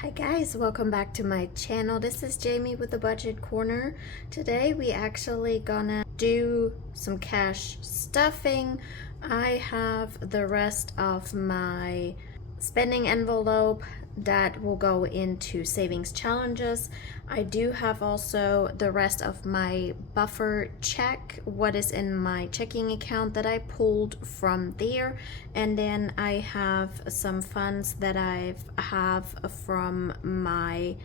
Hi guys, welcome back to my channel. This is Jamie with the Budget Corner. Today we actually gonna do some cash stuffing. I have the rest of my spending envelope that will go into savings challenges. I do have also the rest of my buffer check, what is in my checking account that I pulled from there, and then I have some funds that I have from my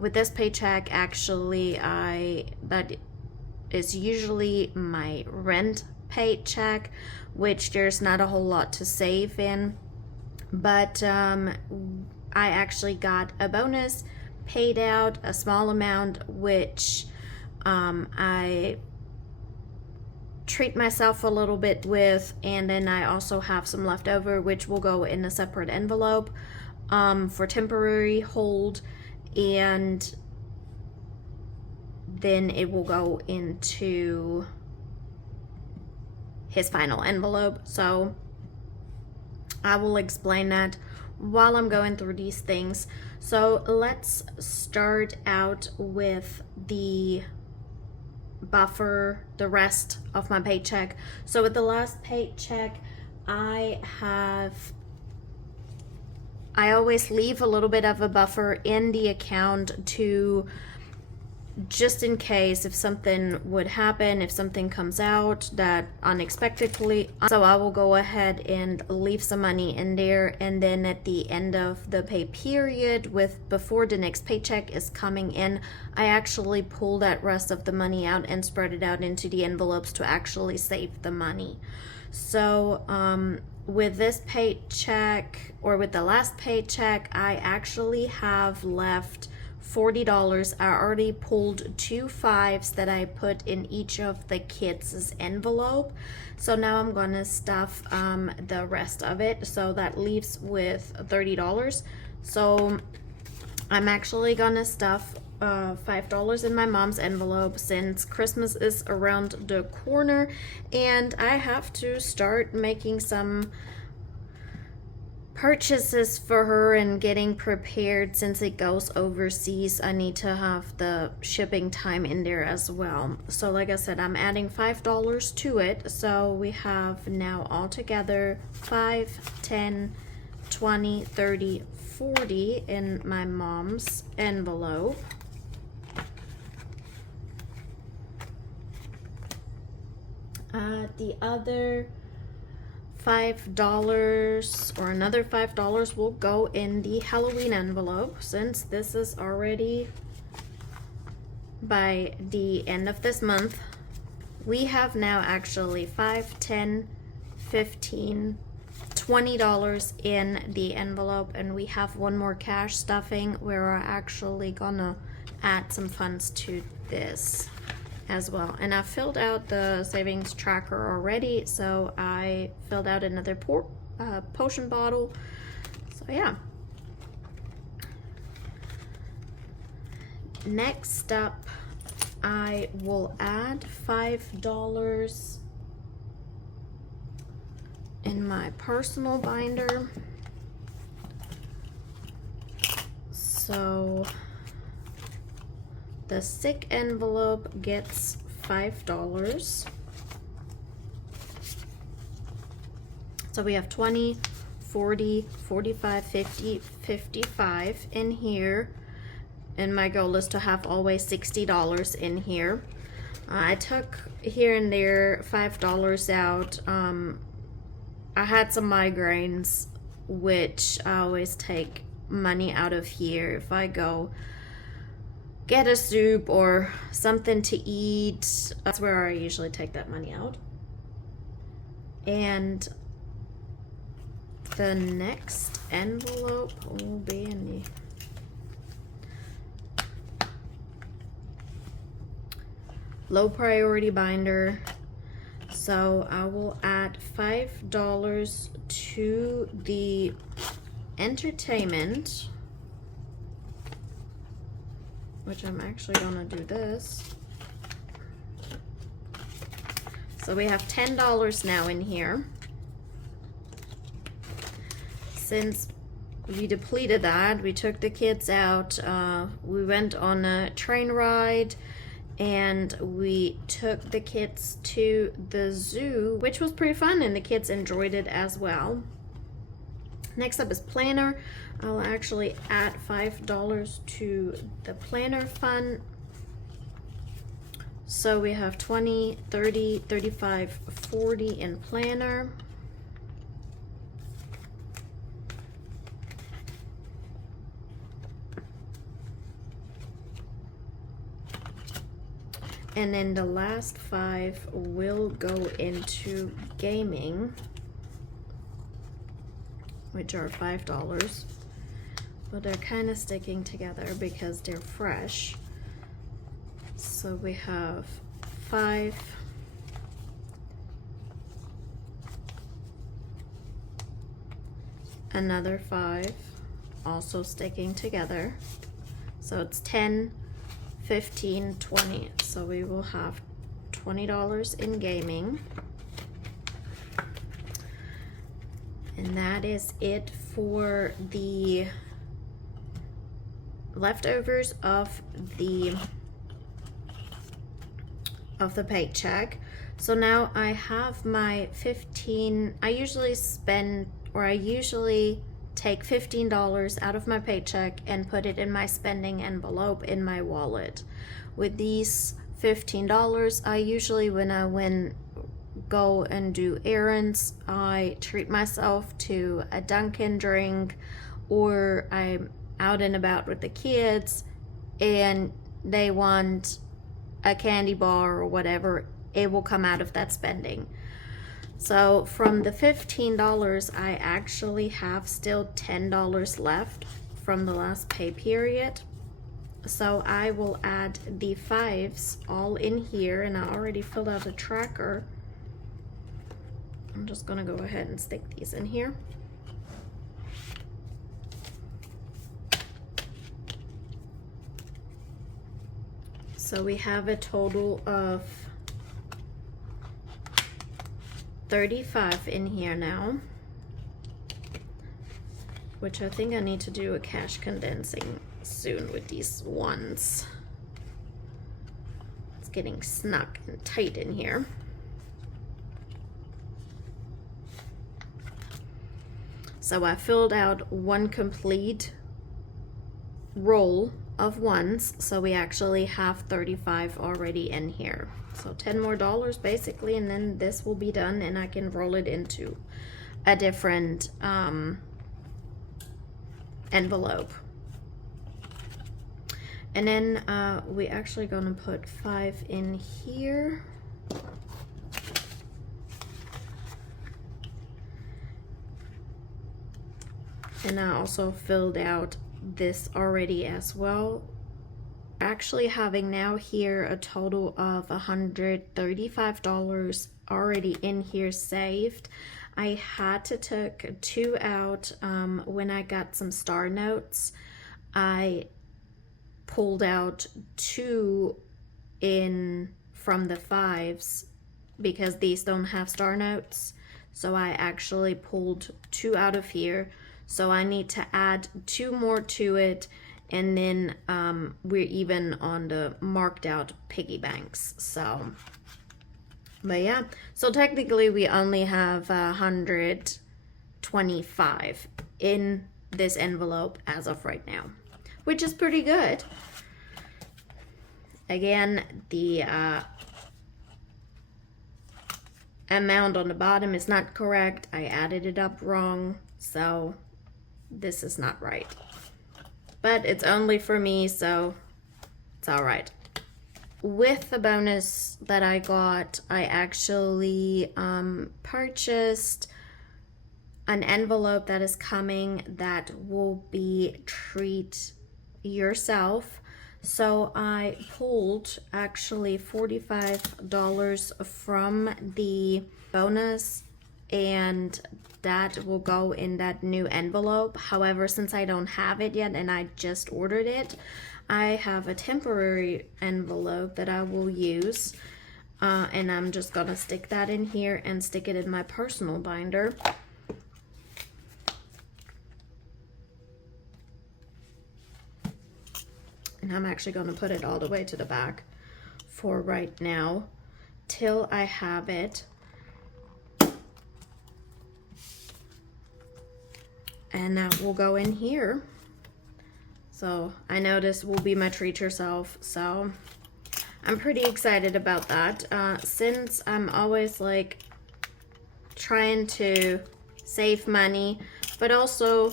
with this paycheck. Actually, that is usually my rent paycheck, which there's not a whole lot to save in. But I actually got a bonus paid out, a small amount, which I treat myself a little bit with, and then I also have some leftover, which will go in a separate envelope for temporary hold, and then it will go into his final envelope. So I will explain that while I'm going through these things. So let's start out with the buffer, the rest of my paycheck. So with the last paycheck, I always leave a little bit of a buffer in the account to just in case if something would happen, if something comes out that unexpectedly. So I will go ahead and leave some money in there, and then at the end of the pay period, before the next paycheck is coming in, I actually pull that rest of the money out and spread it out into the envelopes to actually save the money. So with this paycheck, or with the last paycheck, I actually have left $40. I already pulled 2 5s that I put in each of the kids' envelope. So now I'm gonna stuff the rest of it. So that leaves with $30. So I'm actually gonna stuff $5 in my mom's envelope, since Christmas is around the corner and I have to start making some purchases for her and getting prepared. Since it goes overseas, I need to have the shipping time in there as well. So like I said, I'm adding $5 to it. So we have now altogether 5, 10, 20, 30, 40 in my mom's envelope. The other $5 or another $5 will go in the Halloween envelope, since this is already by the end of this month. We have now actually 5, 10, 15, $20 in the envelope, and we have one more cash stuffing where we're actually gonna add some funds to this as well. And I filled out the savings tracker already, so I filled out another potion bottle. So yeah. Next up, I will add $5 in my personal binder. So the sick envelope gets $5. So we have 20, 40, 45, 50, 55 in here. And my goal is to have always $60 in here. I took here and there $5 out. I had some migraines, which I always take money out of here if I go get a soup or something to eat. That's where I usually take that money out. And the next envelope will be in the low priority binder. So I will add $5 to the entertainment, which I'm actually gonna do this. So we have $10 now in here. Since we depleted that. We took the kids out. We went on a train ride, and we took the kids to the zoo, which was pretty fun, and the kids enjoyed it as well. Next up is planner. I'll actually add $5 to the planner fund. So we have 20, 30, 35, 40 in planner. And then the last 5 will go into gaming, which are $5. But they're kind of sticking together because they're fresh. So we have 5. Another 5, also sticking together. So it's 10, 15, 20. So we will have $20 in gaming. And that is it for the leftovers of the paycheck. So now I have my 15. I usually take $15 out of my paycheck and put it in my spending envelope in my wallet. With these $15, I usually, when I go and do errands, I treat myself to a Dunkin' drink, or I'm out and about with the kids and they want a candy bar or whatever, it will come out of that spending. So from the $15, I actually have still $10 left from the last pay period. So I will add the 5s all in here, and I already filled out a tracker. I'm just gonna go ahead and stick these in here. So we have a total of 35 in here now, which I think I need to do a cash condensing soon with these ones. It's getting snug and tight in here. So I filled out one complete roll of ones, so we actually have 35 already in here. So $10 more basically, and then this will be done and I can roll it into a different envelope. And then we actually gonna put 5 in here. And I also filled out this already as well. Actually having now here a total of $135 already in here saved. I had to take 2 out when I got some star notes. I pulled out 2 in from the 5s because these don't have star notes. So I actually pulled 2 out of here. So I need to add 2 more to it, and then we're even on the marked out piggy banks. So, but yeah, so technically we only have 125 in this envelope as of right now, which is pretty good. Again, the amount on the bottom is not correct. I added it up wrong, so this is not right. But it's only for me, so it's all right. With the bonus that I got, I actually purchased an envelope that is coming that will be treat yourself. So I pulled actually $45 from the bonus, and that will go in that new envelope. However, since I don't have it yet and I just ordered it, I have a temporary envelope that I will use, and I'm just gonna stick that in here and stick it in my personal binder. and I'm actually going to put it all the way to the back for right now till I have it. And that will go in here. So I know this will be my treat yourself, so I'm pretty excited about that. Since I'm always like trying to save money, but also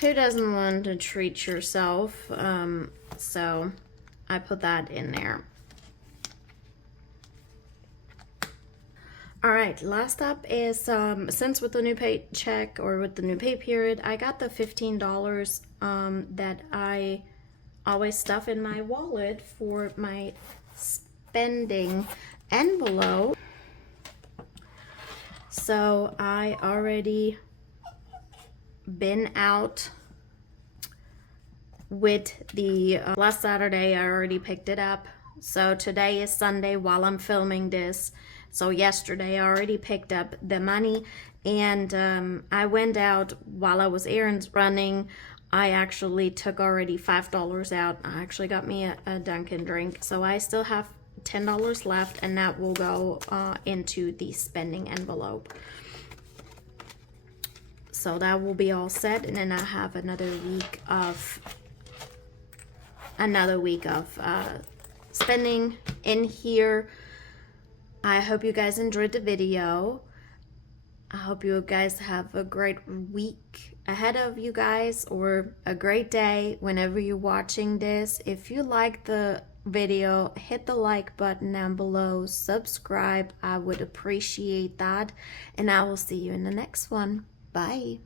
who doesn't want to treat yourself? So I put that in there. All right, last up is since with the new paycheck or with the new pay period, I got the $15 that I always stuff in my wallet for my spending envelope. So I already been out with the last Saturday. I already picked it up. So today is Sunday while I'm filming this. So yesterday I already picked up the money, and I went out while I was errands running. I actually took already $5 out. I actually got me a Dunkin' drink. So I still have $10 left, and that will go into the spending envelope. So that will be all set, and then I have another week of spending in here. I hope you guys enjoyed the video. I hope you guys have a great week ahead of you guys, or a great day whenever you're watching this. If you like the video, hit the like button down below, subscribe. I would appreciate that, and I will see you in the next one. Bye.